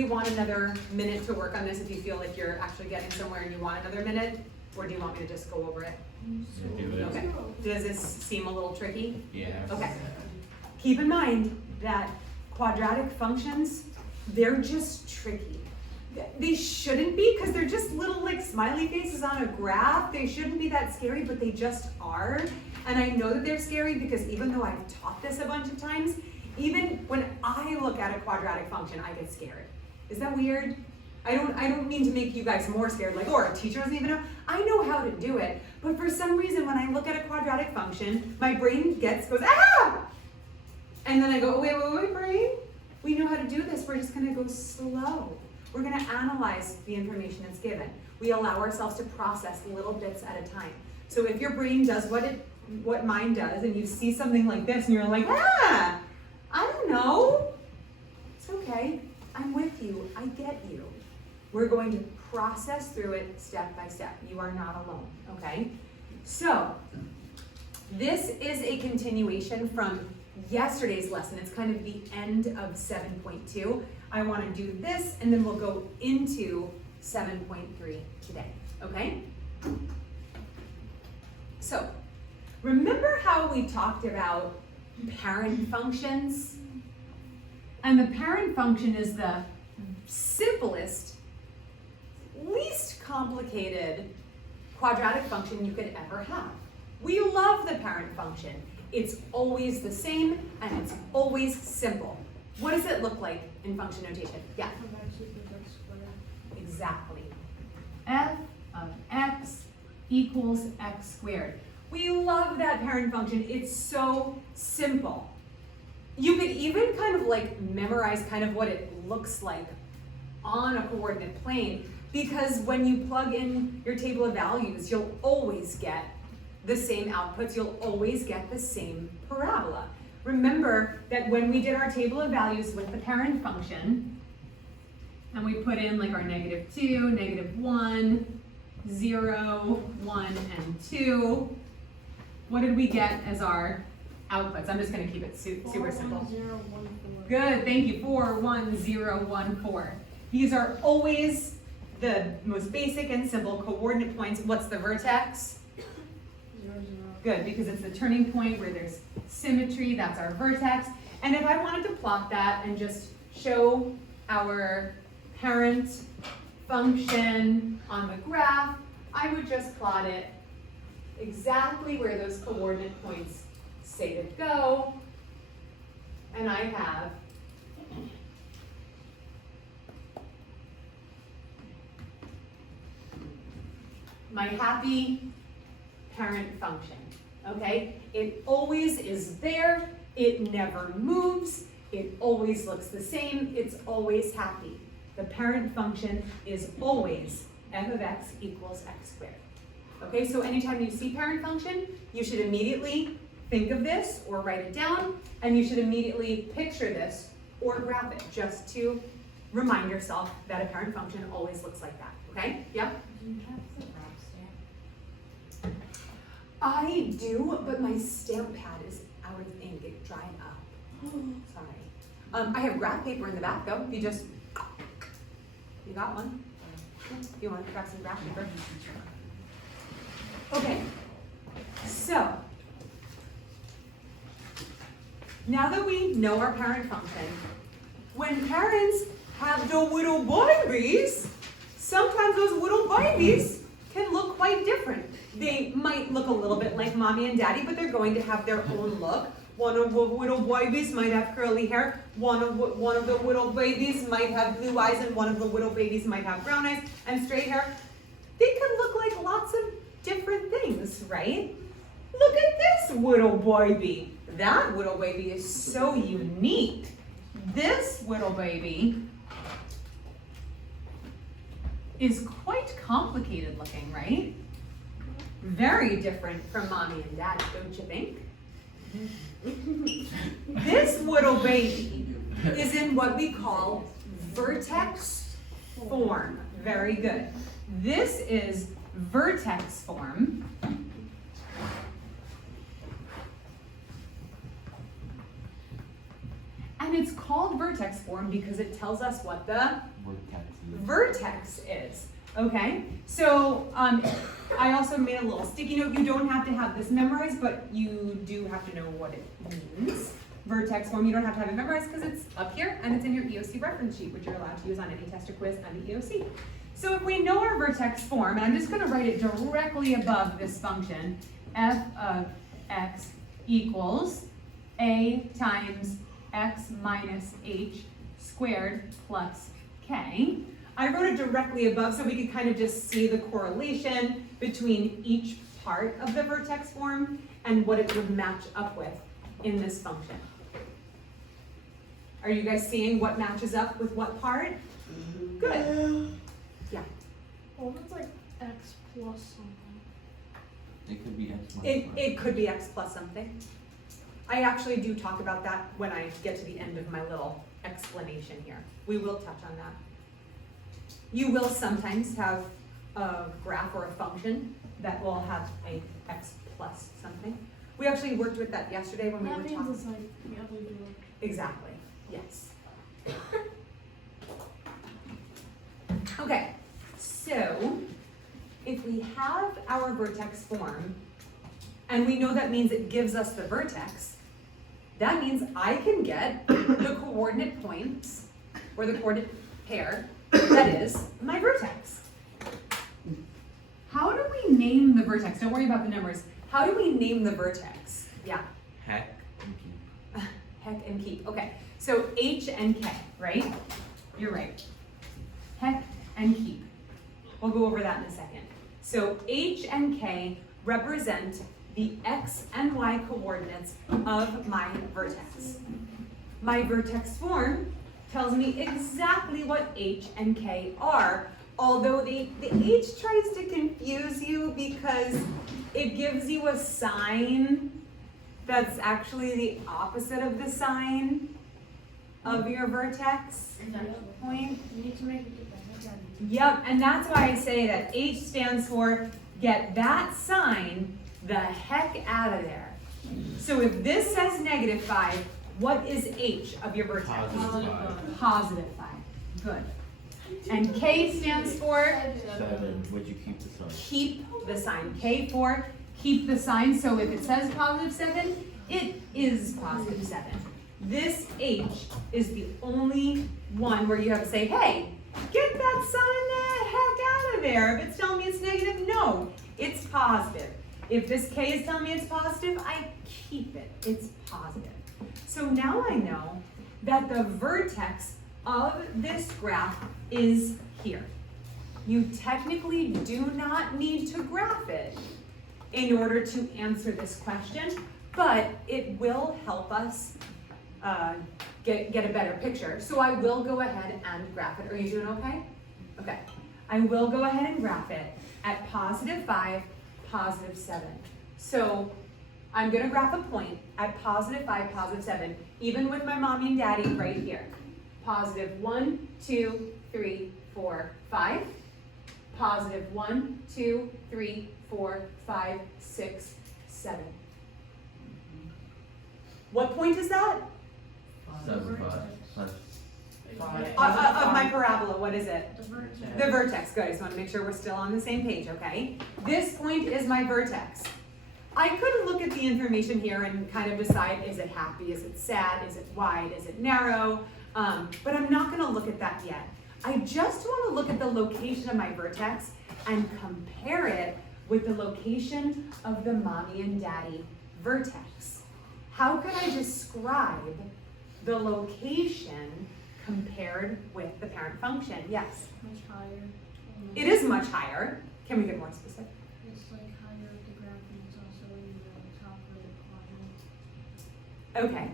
anybody want another minute to work on this if you feel like you're actually getting somewhere and you want another minute? Or do you want me to just go over it? Do it. Okay. Does this seem a little tricky? Yeah. Okay. Keep in mind that quadratic functions, they're just tricky. They shouldn't be, because they're just little like smiley faces on a graph. They shouldn't be that scary, but they just are. And I know that they're scary because even though I've taught this a bunch of times, even when I look at a quadratic function, I get scared. Is that weird? I don't mean to make you guys more scared, like, oh, our teacher doesn't even know. I know how to do it, but for some reason when I look at a quadratic function, my brain goes, ah! And then I go, wait, brain. We know how to do this. We're just gonna go slow. We're gonna analyze the information that's given. We allow ourselves to process little bits at a time. So if your brain does what mine does, and you see something like this, and you're like, I don't know. It's okay. I'm with you. I get you. We're going to process through it step by step. You are not alone, okay? So, this is a continuation from yesterday's lesson. It's kind of the end of 7.2. I want to do this, and then we'll go into 7.3 today, okay? So, remember how we talked about parent functions? And the parent function is the simplest, least complicated quadratic function you could ever have. We love the parent function. It's always the same and it's always simple. What does it look like in function notation? Yeah. Exactly. F of x equals x squared. We love that parent function. It's so simple. You could even kind of like memorize kind of what it looks like on a coordinate plane, because when you plug in your table of values, you'll always get the same outputs. You'll always get the same parabola. Remember that when we did our table of values with the parent function, and we put in like our -2, -1, 0, 1, and 2, what did we get as our outputs? I'm just going to keep it super simple. 4, 1, 0, 1, 4. Good, thank you. 4, 1, 0, 1, 4. These are always the most basic and simple coordinate points. What's the vertex? 0, 0. Good, because it's the turning point where there's symmetry. That's our vertex. And if I wanted to plot that and just show our parent function on the graph, I would just plot it exactly where those coordinate points say to go. And I have my happy parent function, okay? It always is there, it never moves, it always looks the same, it's always happy. The parent function is always f of x equals x squared. Okay, so anytime you see parent function, you should immediately think of this or write it down, and you should immediately picture this or graph it, just to remind yourself that a parent function always looks like that, okay? Yep? Do you have the graph stamp? I do, but my stamp pad is out of ink. It dried up. Sorry. I have graph paper in the back though. You got one? You want to grab some graph paper? Okay. So, now that we know our parent function, when parents have the little babies, sometimes those little babies can look quite different. They might look a little bit like mommy and daddy, but they're going to have their own look. One of the little babies might have curly hair. One of the little babies might have blue eyes, and one of the little babies might have brown eyes and straight hair. They can look like lots of different things, right? Look at this little baby. That little baby is so unique. This little baby is quite complicated looking, right? Very different from mommy and daddy, don't you think? This little baby is in what we call vertex form. Very good. This is vertex form. And it's called vertex vertex form because it tells us what the Vertex. vertex is. Okay, so I also made a little sticky note. You don't have to have this memorized, but you do have to know what it means. Vertex form, you don't have to have it memorized because it's up here and it's in your EOC reference sheet, which you're allowed to use on any test or quiz and the EOC. So if we know our vertex form, and I'm just going to write it directly above this function, f of x equals a times x minus h squared plus k. I wrote it directly above so we could kind of just see the correlation between each part of the vertex form and what it would match up with in this function. Are you guys seeing what matches up with what part? Good. Yeah. Well, that's like x plus something. It could be X minus Y. It could be x plus something. I actually do talk about that when I get to the end of my little explanation here. We will touch on that. You will sometimes have a graph or a function that will have a x plus something. We actually worked with that yesterday when we That were means talking. it's like the other direction. Exactly, yes. Okay, so if we have our vertex form, and we know that means it gives us the vertex, that means I can get the coordinate points, or the coordinate pair, that is my vertex. How do we name the vertex? Don't worry about the numbers. How do we name the vertex? Yeah. Heck and keep. Heck and keep. Okay, so H and K, right? You're right. Heck and keep. We'll go over that in a second. So H and K represent the X and Y coordinates of my vertex. My vertex form tells me exactly what H and K are, although the H tries to confuse you because it gives you a sign that's actually the opposite of the sign of your vertex point. You need to make it get the heck out of you. Yep, and that's why I say that H stands for get that sign the heck out of there. So if this says -5, what is H of your vertex? Positive +5. Good. And K stands for 7. Would you keep the sign? keep the sign. K for keep the sign. So if it says +7, it is +7. This H is the only one where you have to say, hey, get that sign the heck out of there. If it's telling me it's negative, no, it's positive. If this K is telling me it's positive, I keep it. It's positive. So now I know that the vertex of this graph is here. You technically do not need to graph it in order to answer this question, but it will help us get a better picture. So I will go ahead and graph it. Are you doing okay? Okay. I will go ahead and graph it at +5, +7. So I'm gonna graph a point at +5, +7, even with my mommy and daddy right here. +1, 2, 3, 4, 5. +1, 2, 3, 4, 5, 6, 7. What point is that? 7, 5. Of my parabola, what is it? The vertex. The vertex, good, I just wanna make sure we're still on the same page, okay? This point is my vertex. I could look at the information here and kind of decide, is it happy, is it sad, is it wide, is it narrow? But I'm not gonna look at that yet. I just wanna look at the location of my vertex and compare it with the location of the mommy and daddy vertex. How could I describe the location compared with the parent function? Yes, Much higher. it is much higher. Can we get more specific? It's like higher up the graph and it's also in the top right quadrant. Okay,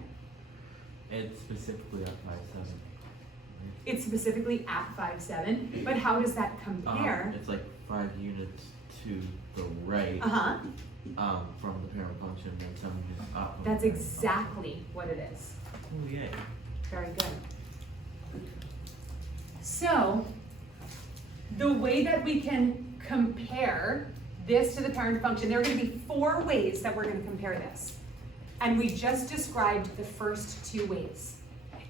It's specifically at 5, 7. it's specifically at 5, 7, but how does that compare? It's like 5 units to the right Uh-huh, from the parent function, then 7 units up. from the that's parent exactly what it is. function. Oh, yay. Very good. So, the way that we can compare this to the parent function, there are gonna be 4 ways that we're gonna compare this. And we just described the first 2 ways.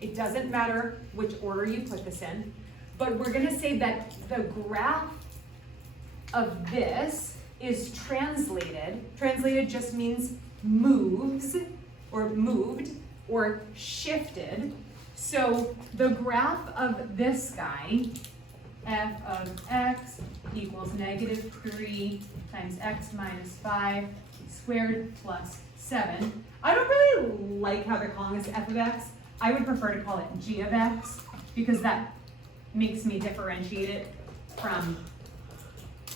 It doesn't matter which order you put this in, but we're gonna say that the graph of this is translated. Translated just means moves, or moved, or shifted. So the graph of this guy, f of x equals -3 times x minus 5 squared plus 7. I don't really like how they're calling this f of x. I would prefer to call it g of x because that makes me differentiate it from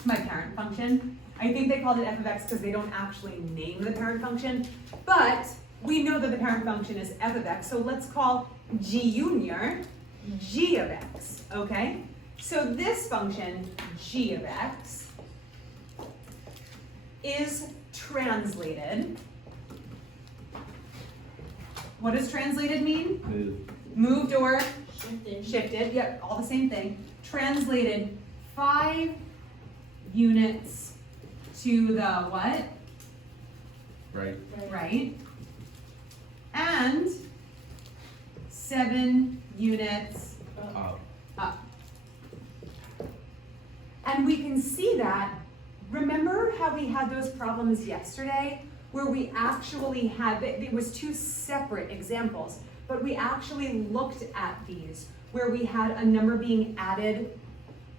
my parent function. I think they called it f of x because they don't actually name the parent function, but we know that the parent function is f of x, so let's call g union g of x, okay? So this function, g of x, is translated. What does translated mean? Moved. Moved or Shifted. shifted, yep, all the same thing. Translated 5 units to the what? Right. Right. And 7 units Up. up. And we can see that, remember how we had those problems yesterday where we actually had, it was 2 separate examples, but we actually looked at these where we had a number being added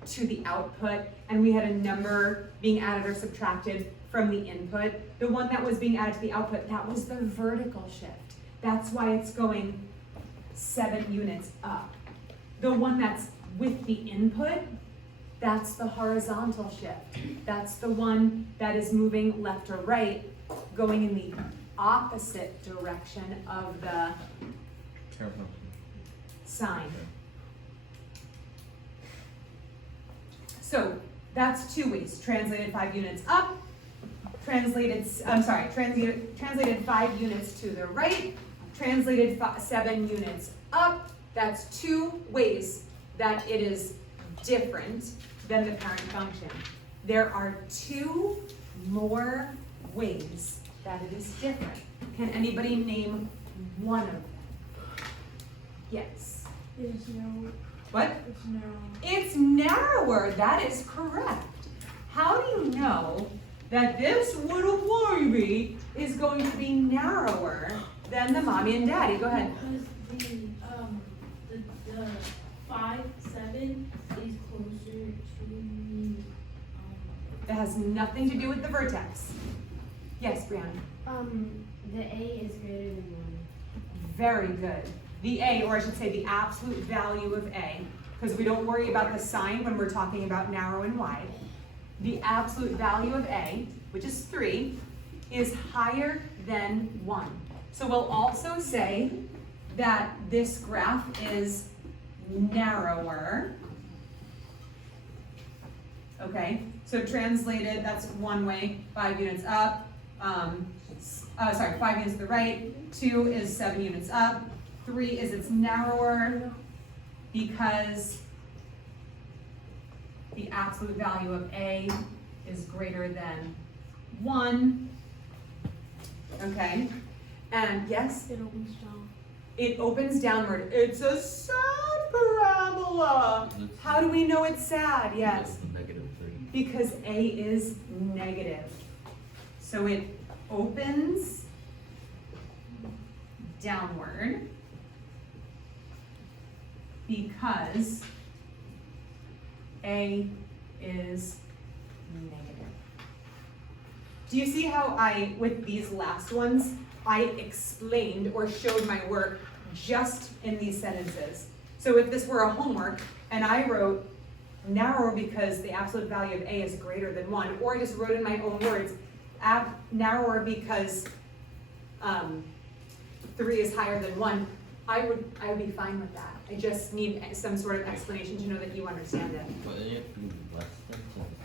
to the output and we had a number being added or subtracted from the input. The one that was being added to the output, that was the vertical shift. That's why it's going 7 units up. The one that's with the input, that's the horizontal shift. That's the one that is moving left or right, going in the opposite direction of the Parent function. sign. So that's 2 ways, translated 5 units up, translated 5 units to the right, translated 7 units up. That's 2 ways that it is different than the parent function. There are 2 more ways that it is different. Can anybody name one of them? Yes. It's no. What? It's no. It's narrower, that is correct. How do you know that this little baby is going to be narrower than the mommy and daddy? Go ahead. Because the 5, 7 is closer to It has nothing to do with the vertex. Yes, Brianna. The A is greater than 1. Very good. The A, or I should say the absolute value of A, because we don't worry about the sign when we're talking about narrow and wide. The absolute value of A, which is 3, is higher than 1. So we'll also say that this graph is narrower. Okay, so translated, that's one way, 5 units up. 5 units to the right, 2 is 7 units up, 3 is it's narrower because the absolute value of A is greater than 1. Okay, and yes, It opens down. it opens downward. It's a sad parabola. How do we know it's sad? Yes. -3. Because A is negative. So it opens downward because A is negative. Do you see how with these last ones, I explained or showed my work just in these sentences? So if this were a homework and I wrote narrower because the absolute value of A is greater than 1, or I just wrote in my own words, narrower because 3 is higher than 1, I would be fine with that. I just need some sort of explanation to know that you understand it. But it have to be less than something.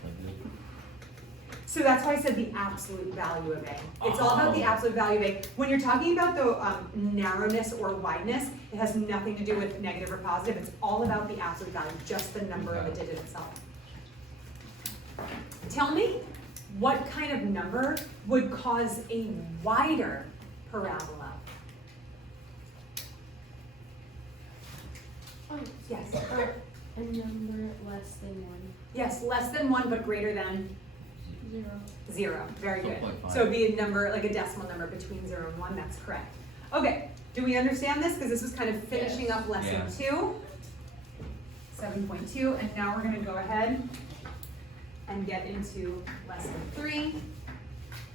So that's why I said the absolute value of A. It's all about the absolute value of A. When you're talking about the narrowness or wideness, it has nothing to do with negative or positive. It's all about the absolute value, just the number of the digit itself. Tell me what kind of number would cause a wider parabola? Oh, Yes. A number less than 1. Yes, less than 1 but greater than 0. 0. Very So good. 0.5. So it'd be a number, like a decimal number between 0 and 1. That's correct. Okay, do we understand this? Because this was kind of finishing up lesson Yes. 2. 7.2, and now we're going to go ahead and get into lesson 3,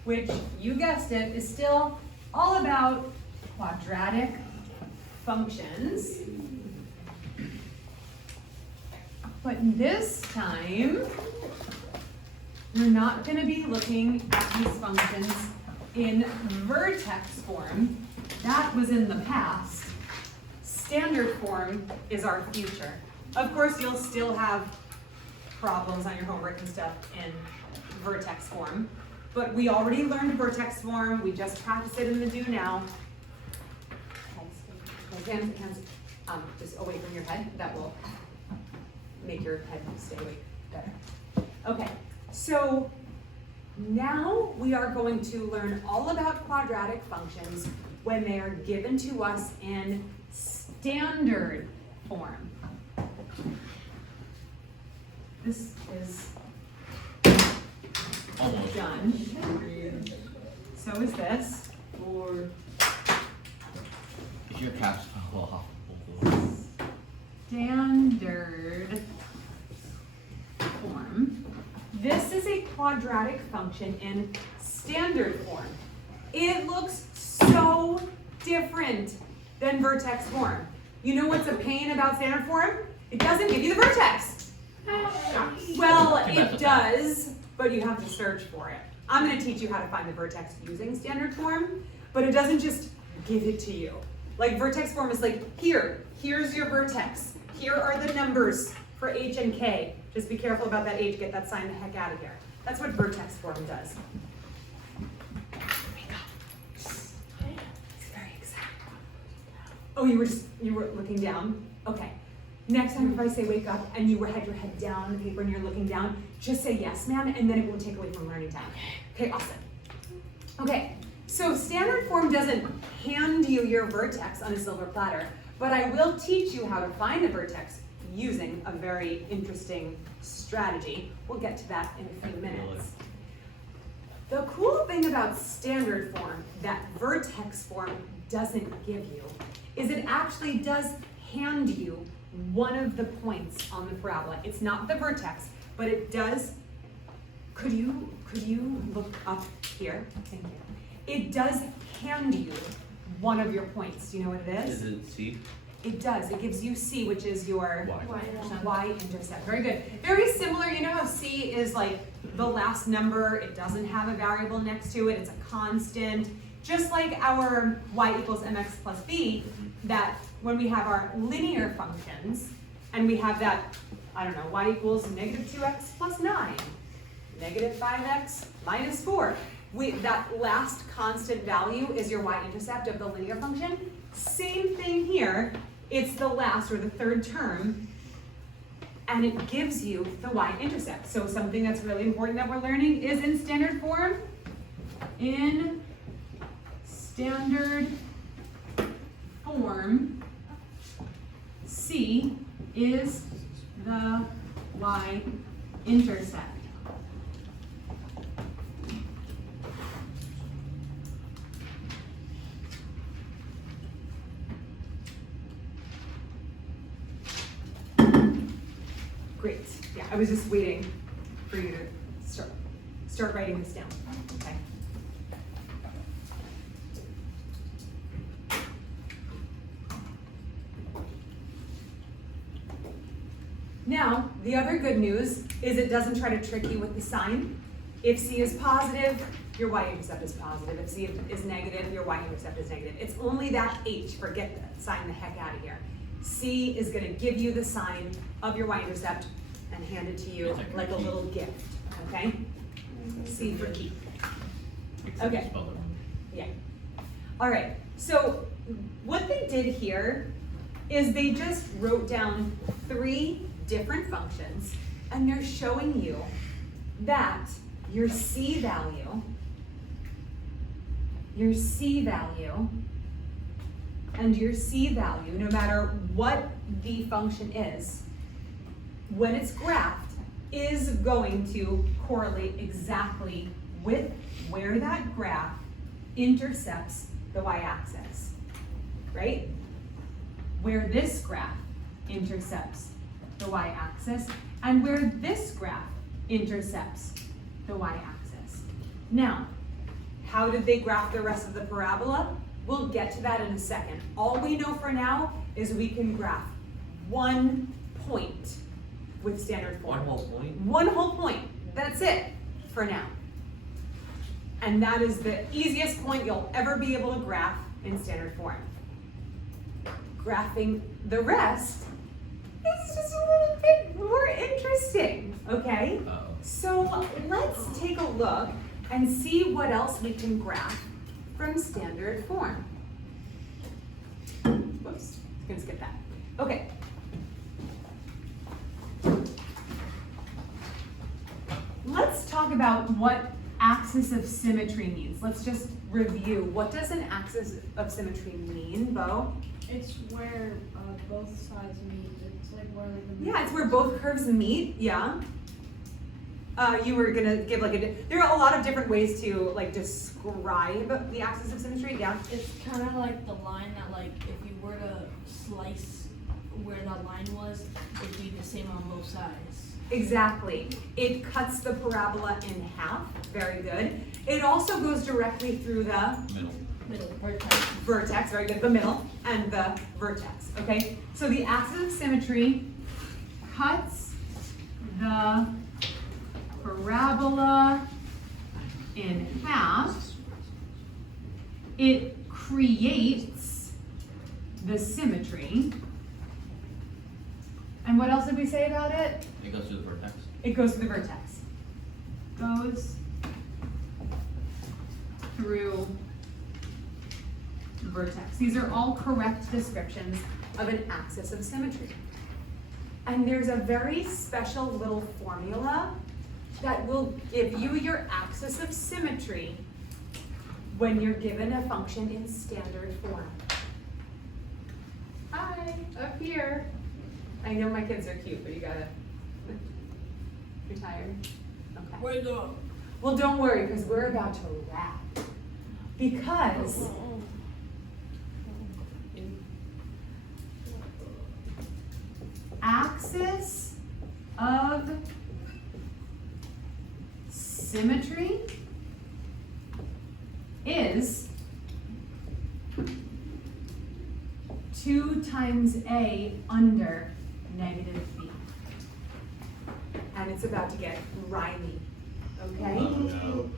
which, you guessed it, is still all about quadratic functions. But this time, we're not going to be looking at these functions in vertex form. That was in the past. Standard form is our future. Of course, you'll still have problems on your homework and stuff in vertex form, but we already learned vertex form. We just practiced it in the do now. Hands, just away from your head. That will make your head stay awake better. Okay, so now we are going to learn all about quadratic functions when they are given to us in standard form. This is Almost. done. So is this. Is your caps off? Standard form. This is a quadratic function in standard form. It looks so different than vertex form. You know what's a pain about standard form? It doesn't give you the vertex. Well, it does, but you have to search for it. I'm going to teach you how to find the vertex using standard form, but it doesn't just give it to you. Like vertex form is like, here's your vertex. Here are the numbers for H and K. Just be careful about that H, get that sign the heck out of here. That's what vertex form does. Wake up. It's very exciting. Oh, you were looking down? Okay. Next time if I say wake up and you had your head down on the paper and you're looking down, just say yes, ma'am, and then it won't take away from learning time. Okay, awesome. Okay, so standard form doesn't hand you your vertex on a silver platter, but I will teach you how to find the vertex using a very interesting strategy. We'll get to that in a few minutes. The cool thing about standard form that vertex form doesn't give you is it actually does hand you one of the points on the parabola. It's not the vertex, but it does. Could you look up here? Thank you. It does hand you one of your points. Do you know what it is? Is it C? It does. It gives you C, which is your Y. y-intercept. Very good. Very similar. You know how C is like the last number. It doesn't have a variable next to it. It's a constant. Just like our y equals mx plus b, that when we have our linear functions, and we have that, I don't know, y equals negative 2x plus 9, negative 5x minus 4. That last constant value is your y-intercept of the linear function. Same thing here. It's the last or the third term, and it gives you the y-intercept. So something that's really important that we're learning is in standard form. In standard form, C is the y-intercept. Great. Yeah, I was just waiting for you to start writing this down. Okay. Now, the other good news is it doesn't try to trick you with the sign. If C is positive, your y-intercept is positive. If C is negative, your y-intercept is negative. It's only that H, forget that, sign the heck out of here. C is going to give you the sign of your y-intercept and hand it to you like a little gift, okay? C for keep. Okay. Spell it wrong. Yeah. All right, so what they did here is they just wrote down 3 different functions, and they're showing you that your C value, and your C value, no matter what the function is, when it's graphed, is going to correlate exactly with where that graph intercepts the y-axis, right? Where this graph intercepts the y-axis and where this graph intercepts the y-axis. Now, how did they graph the rest of the parabola? We'll get to that in a second. All we know for now is we can graph one point with standard form. One whole point? One whole point. That's it for now. And that is the easiest point you'll ever be able to graph in standard form. Graphing the rest is just a little bit more interesting, okay? Uh-oh. So let's take a look and see what else we can graph from standard form. Whoops, gonna skip that. Okay. Let's talk about what axis of symmetry means. Let's just review. What does an axis of symmetry mean, Bo? It's where both sides meet. It's like where like the Yeah, it's where both curves meet, yeah. You were gonna give like there are a lot of different ways to like describe the axis of symmetry, yeah. It's kind of like the line that, like, if you were to slice where that line was, it'd be the same on both sides. Exactly. It cuts the parabola in half, very good. It also goes directly through the Middle vertex. vertex, very good, the middle, and the vertex, okay? So the axis of symmetry cuts the parabola in half. It creates the symmetry. And what else did we say about it? It goes through the vertex. It goes through the vertex. Goes through the vertex. These are all correct descriptions of an axis of symmetry. And there's a very special little formula that will give you your axis of symmetry when you're given a function in standard form. Hi, up here. I know my kids are cute, but you gotta, you're tired? Okay. Where's the? Well, don't worry, because we're about to wrap. Because axis of symmetry is 2 times A under negative B. And it's about to get grimy, okay? Oh, no.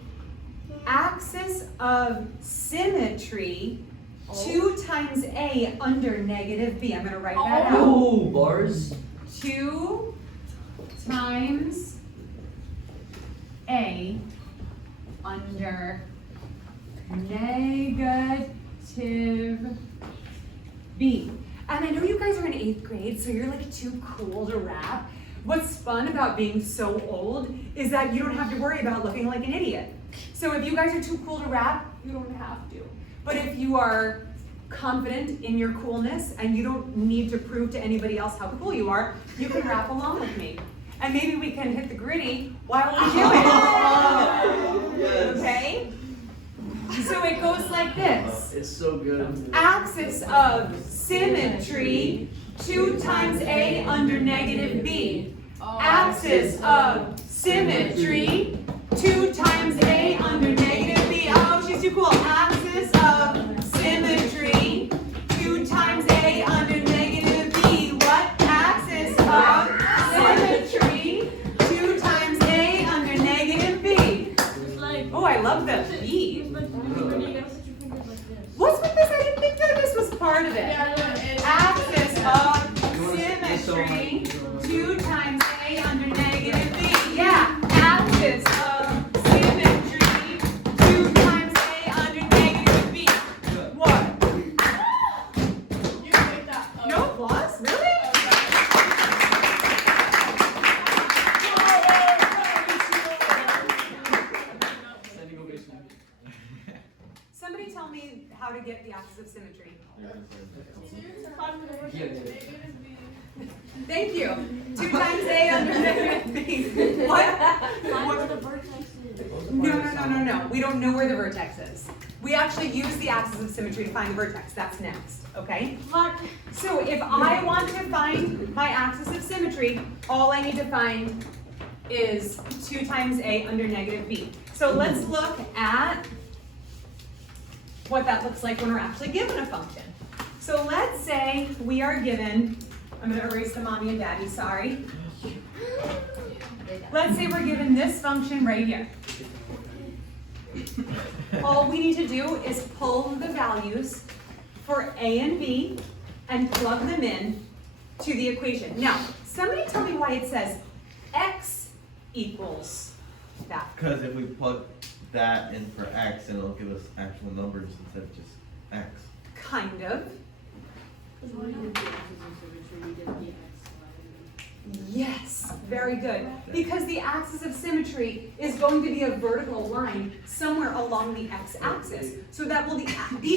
Axis of symmetry, 2 times A under negative B. I'm gonna write that out. Oh, bars. 2 times A under negative B. And I know you guys are in 8th grade, so you're like too cool to rap. What's fun about being so old is that you don't have to worry about looking like an idiot. So if you guys are too cool to rap, you don't have to. But if you are confident in your coolness and you don't need to prove to anybody else how cool you are, you can rap along with me. And maybe we can hit the gritty while we do it. Yes. Okay? So it goes like this. It's so good. Axis of symmetry, 2 times A under negative B. Axis of symmetry, 2 times A under negative B. Oh, she's too cool. Axis of symmetry, 2 times A under negative B. What? Axis of symmetry, 2 times A under negative B. It's like Oh, I love the beat. it's like when you gotta set your fingers like this. What's with this? I didn't think that this was part of it. Yeah, no, it's Axis of So symmetry, 2 times A under negative B. Yeah, axis of symmetry, 2 times A under negative B. What? you can make that up. No applause? Really? Standing ovation. Somebody tell me how to get the axis of symmetry. Yeah, yeah, yeah. Thank you. 2 times A under negative B. What? Find where the vertex is. No. We don't know where the vertex is. We actually use the axis of symmetry to find the vertex. That's next, okay? What? So if I want to find my axis of symmetry, all I need to find is 2 times A under negative B. So let's look at what that looks like when we're actually given a function. So let's say we are given, I'm gonna erase the mommy and daddy, sorry. Let's say we're given this function right here. All we need to do is pull the values for A and B and plug them in to the equation. Now, somebody tell me why it says x equals that. Because if we plug that in for x, then it'll give us actual numbers instead of just x. Kind of. Yes, very good. Because the axis of symmetry is going to be a vertical line somewhere along the x-axis. So that will be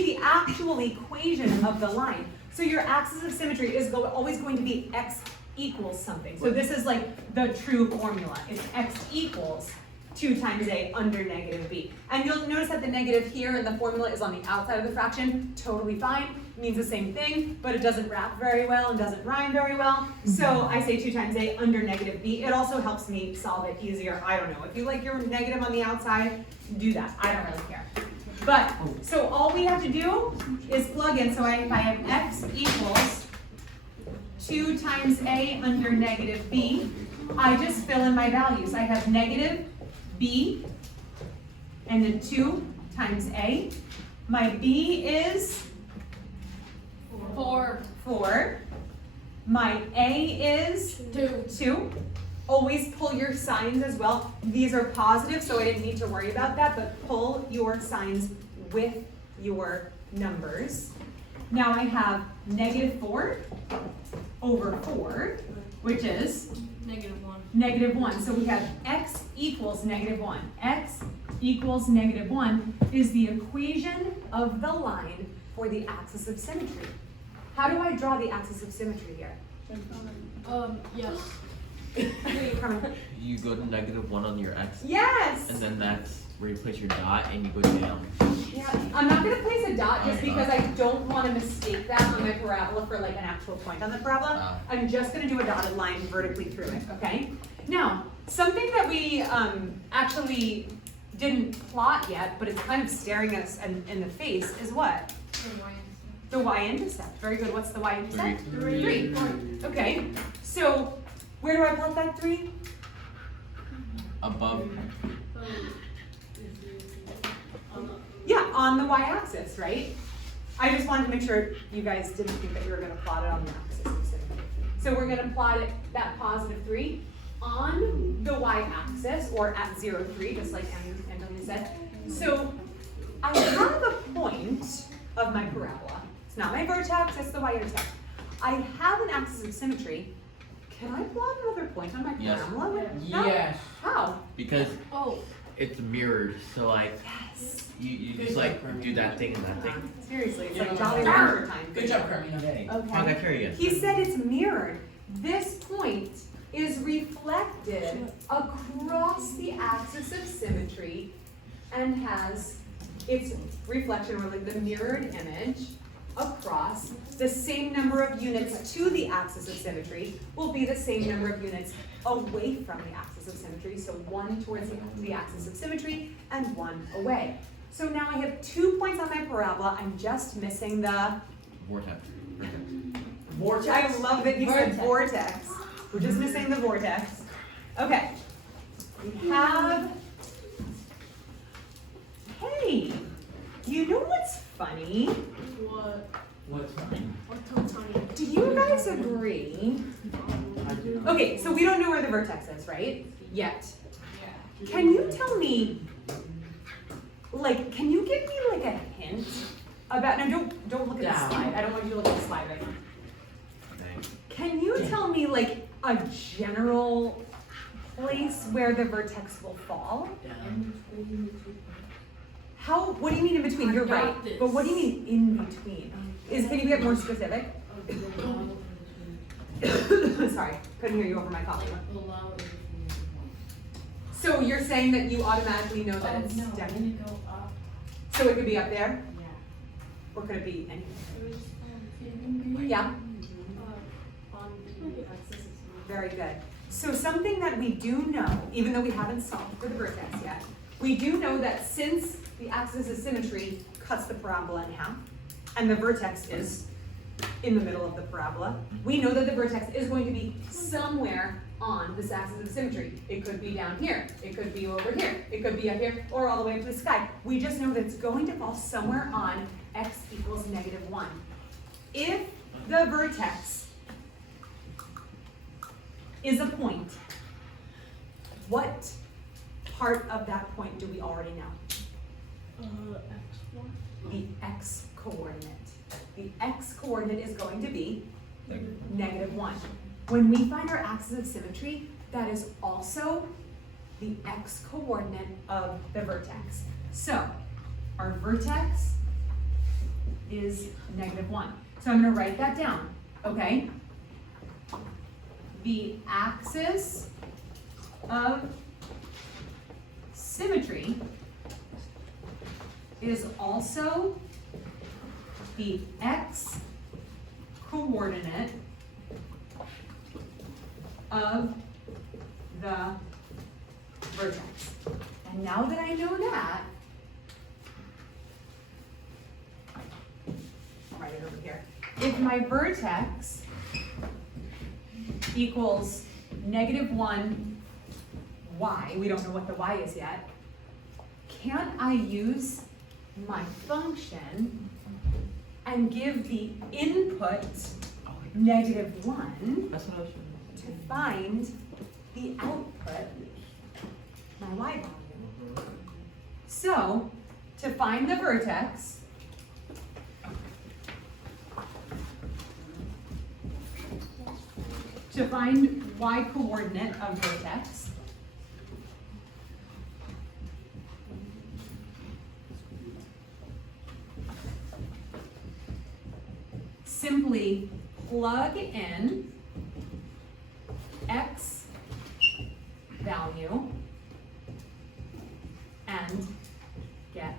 the actual equation of the line. So your axis of symmetry is always going to be x equals something. So this is like the true formula. It's x equals 2 times A under negative B. And you'll notice that the negative here in the formula is on the outside of the fraction. Totally fine. It means the same thing, but it doesn't wrap very well and doesn't rhyme very well. So I say 2 times A under negative B. It also helps me solve it easier. I don't know. If you like your negative on the outside, do that. I don't really care. But, so all we have to do is plug in. So if I have x equals 2 times A under negative B, I just fill in my values. I have negative B, and then 2 times A. My B is 4. 4. My A is 2. Always pull your signs as well. These are positive, so I didn't need to worry about that, but pull your signs with your numbers. Now I have negative 4 over 4, which is -1. -1. So we have x equals -1. X equals -1 is the equation of the line for the axis of symmetry. How do I draw the axis of symmetry here? Yes. Carmen. You go to -1 on your x, Yes! and then that's where you place your dot, and you go down. Yeah, I'm not gonna place a dot just Oh, you're because not. I don't wanna mistake that on my parabola for like an actual point on the parabola. Ah. I'm just gonna do a dotted line vertically through it, okay? Now, something that we actually didn't plot yet, but it's kind of staring us in the face is what? The y-intercept. Very good. What's the y-intercept? 3. Okay, so where do I plot that 3? Above. Yeah, on the y-axis, right? I just wanted to make sure you guys didn't think that we were gonna plot it on the axis of symmetry. So we're gonna plot it, that positive 3, on the y-axis, or at 0, 3, just like Anthony said. So I have a point of my parabola. It's not my vertex, it's the y-intercept. I have an axis of symmetry. Can I plot another point on my Yes. parabola? with- Yes. How? Because Oh. it's mirrored, so like, Yes. you just like do that thing and that thing. Seriously, it's Yeah. like Jolly Rancher time. Good job, Carmina. Okay, Okay. carry it. He said it's mirrored. This point is reflected across the axis of symmetry and has its reflection, or like the mirrored image, across the same number of units to the axis of symmetry will be the same number of units away from the axis of symmetry. So 1 towards the axis of symmetry and 1 away. So now I have 2 points on my parabola. I'm just missing the Vortex. Vortex. I love that you said vortex. We're just missing the vortex. Okay. We have. Hey, you know what's funny? What? What's mine? Do you guys agree? I do. Okay, so we don't know where the vertex is, right? Yet. Can you tell me, like, can you give me like a hint about, no, don't look at the Down. slide. I don't want you to look at the slide right now. Can you tell me like a general place where the vertex will fall? Down. How, what do you mean in between? I You're got right. this. But what do you mean in between? Can you get more specific? Sorry, couldn't hear you over my coffee. Below is -1. So you're saying that you automatically know that it's No, down? I'm gonna go up, So it could be up there, yeah. or could it be anywhere? There's, Yeah, on the axis. very good. So something that we do know, even though we haven't solved for the vertex yet, we do know that since the axis of symmetry cuts the parabola in half, and the vertex is in the middle of the parabola, we know that the vertex is going to be somewhere on this axis of symmetry. It could be down here, it could be over here, it could be up here, or all the way up to the sky. We just know that it's going to fall somewhere on x equals -1. If the vertex is a point, what part of that point do we already know? X1. The x coordinate. The x coordinate is going to be -1. When we find our axis of symmetry, that is also the x coordinate of the vertex. So, our vertex is -1. So I'm gonna write that down, okay? The axis of symmetry is also the x coordinate of the vertex. And now that I know that, I'll write it over here. If my vertex equals -1 y, we don't know what the y is yet, can't I use my function and give the input -1 That's what I was trying to find the output, my y value? So, to find the vertex, to find y coordinate of vertex, simply plug in x value and get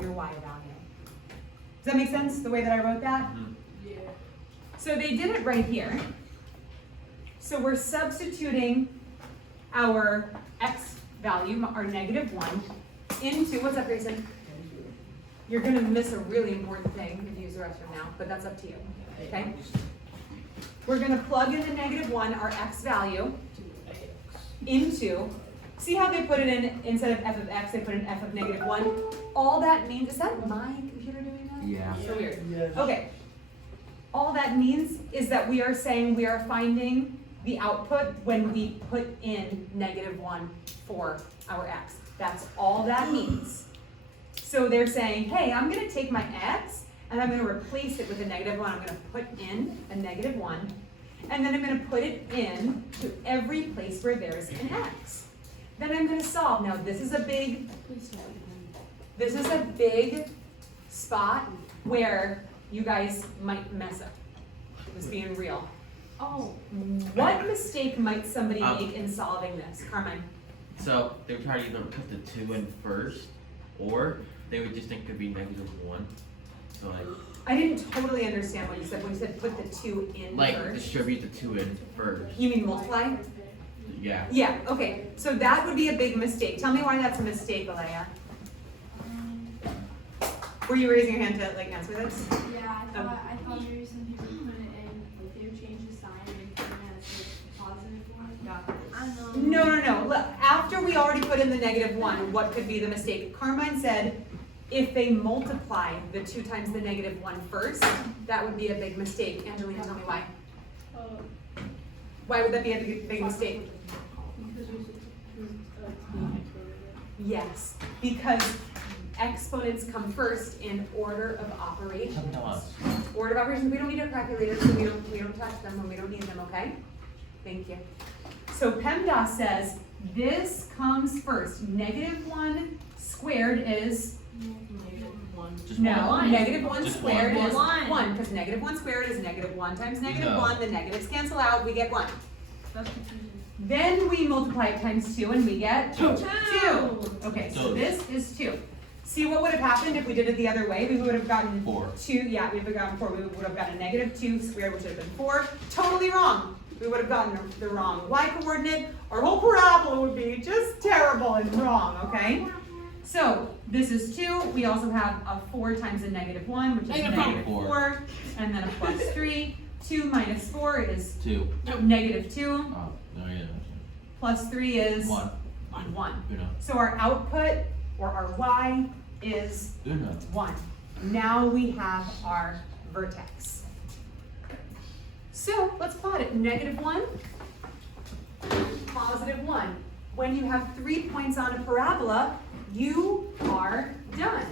your y value. Does that make sense, the way that I wrote that? Yeah. So they did it right here. So we're substituting our x value, our -1, into, what's up, Grayson? You're gonna miss a really important thing if you use the restroom now, but that's up to you, okay? We're gonna plug in the -1, our x value, into, see how they put it in, instead of f of x, they put in f of -1? All that means, is that my computer doing that? Yeah. So weird. Yes. Okay. All that means is that we are saying we are finding the output when we put in -1 for our x. That's all that means. So they're saying, hey, I'm gonna take my x and I'm gonna replace it with a -1. I'm gonna put in a -1, and then I'm gonna put it in to every place where there's an x. Then I'm gonna solve. Now this is a big spot where you guys might mess up. Just being real. Oh, What mistake might somebody Um, make in solving this? Carmine? So they would try to either put the 2 in first, or they would just think it could be -1. So I didn't totally understand what you said when you said put the 2 in like first. distribute the 2 in first. You mean multiply? Yeah. Yeah, okay. So that would be a big mistake. Tell me why that's a mistake, Alea. Were you raising your hand to like answer this? Yeah, I thought maybe some people put it in, like they would change the sign and put it as a positive one. I don't know. No. Look, after we already put in the -1, what could be the mistake? Carmine said if they multiply the 2 times the -1 first, that would be a big mistake. Angelina, tell me why. Why would that be a big mistake? Because you're Yes, because exponents come first in order of operations. Order of operations, we don't need our calculators, so we don't touch them when we don't need them, okay? Thank you. So PEMDAS says this comes first. -1 squared is one. Just No, one. negative 1 Just squared one. is One. 1, because negative 1 squared is negative 1 times negative No. 1. The negatives cancel out, we get 1. That's confusing. Then we multiply it times 2 and we get 2. Okay, so So- this is 2. See what would have happened if we did it the other way? We would have gotten 4. 2, yeah, we would have gotten 4. We would have gotten a negative 2 squared, which would have been 4. Totally wrong. We would have gotten the wrong y coordinate. Our whole parabola would be just terrible and wrong, okay? So this is 2. We also have a 4 times a negative 1, which is Negative negative 4. 4. And then a plus 3. 2 minus 4 is 2. negative 2. Oh, no, yeah. Plus 3 is 1. 1. Uno. So our output, or our y, is Uno. 1. Now we have our vertex. So let's plot it. Negative 1, positive 1. When you have 3 points on a parabola, you are done.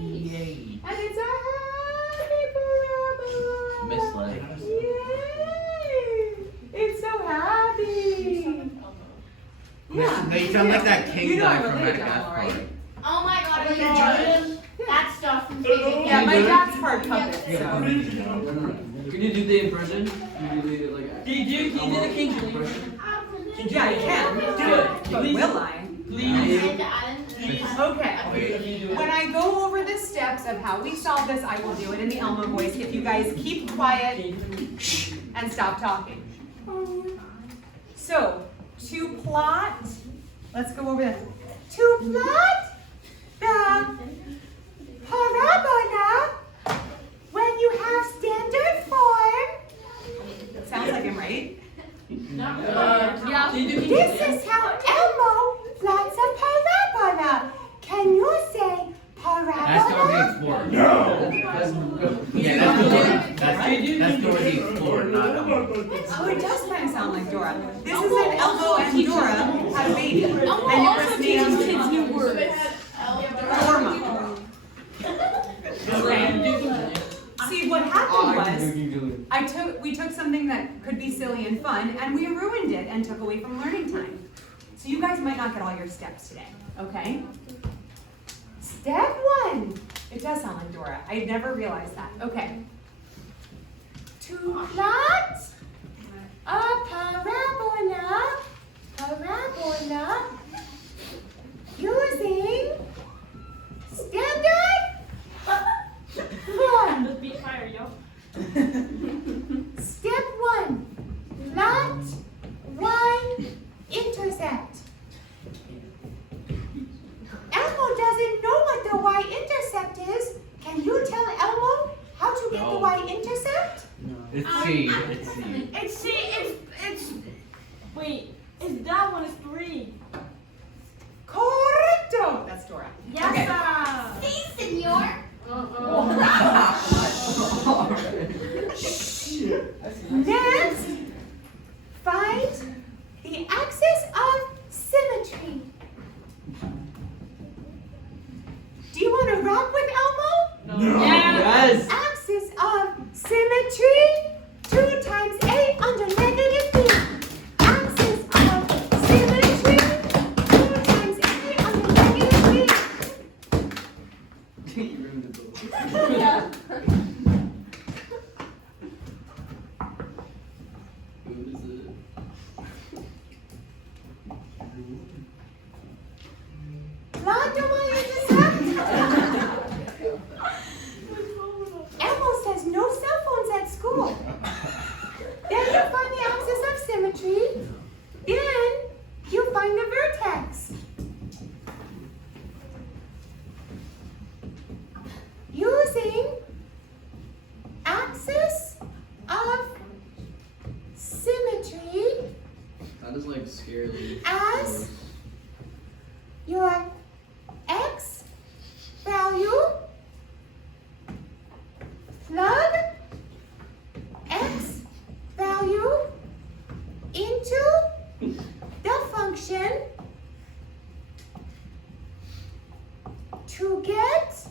Yay. And it's a happy parabola. Misled. Yay! It's so happy. Yeah. No, you sound like that king You know I guy from related to Madagascar. Elmo, right? Oh my god, are you Jordan? That stuff from Yeah, my dad's part puppet. So. Can you do the impression? Can you do the like? Can you do the king impression? Yeah, you can. Do it. But will I? Okay. When I go over the steps of how we solve this, I will do it in the Elmo voice if you guys keep quiet and stop talking. So, to plot, let's go over this. To plot the parabola when you have standard form. Sounds like I'm right. Yeah. This is how Elmo plots a parabola. Can you say That's Dora the parabola? Explorer. No. Yeah, that's Dora the Explorer, not Elmo. Oh, it does kind of sound like Dora. This is an Elmo and Dora had a baby. And it also was teaches named kids new words. Norma. Okay. See, what happened was, we took something that could be silly and fun, and we ruined it and took away from learning time. So you guys might not get all your steps today, okay? Step 1. It does sound like Dora. I never realized that. Okay. To plot a parabola using standard form. Just beat fire, yo. Step 1, plot y-intercept. Elmo doesn't know what the y-intercept is. Can you tell Elmo how to get the No. y-intercept? It's C. It's C. It's wait, is that one is 3? Correcto. That's Dora. Yes, Okay. Si, senor. Next, find the axis of symmetry. Do you want to rock with Elmo? No. Yes. Axis of symmetry, 2 times a under negative b. Axis of symmetry, 2 times a under negative b. You ruined it though. Yeah. Who is it? Plot the y-intercept. Elmo says no cell phones at school. Then you find the axis of symmetry. Then you find the vertex. Using axis of symmetry That is like scarily. as your x value, plug x value into the function to get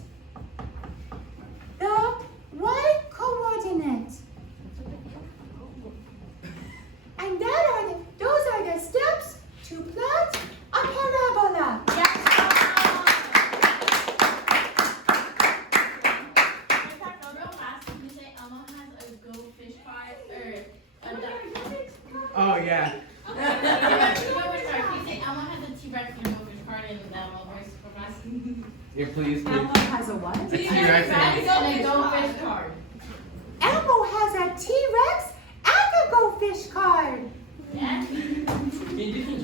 the y coordinate. And those are the steps to plot a parabola. yeah. You say Elmo has a T-Rex and a goldfish card and Elmo versus Professor. Here, please. Elmo has a what? A T-Rex and And a goldfish card. Elmo has a T-Rex and a goldfish card. Yeah. Can you do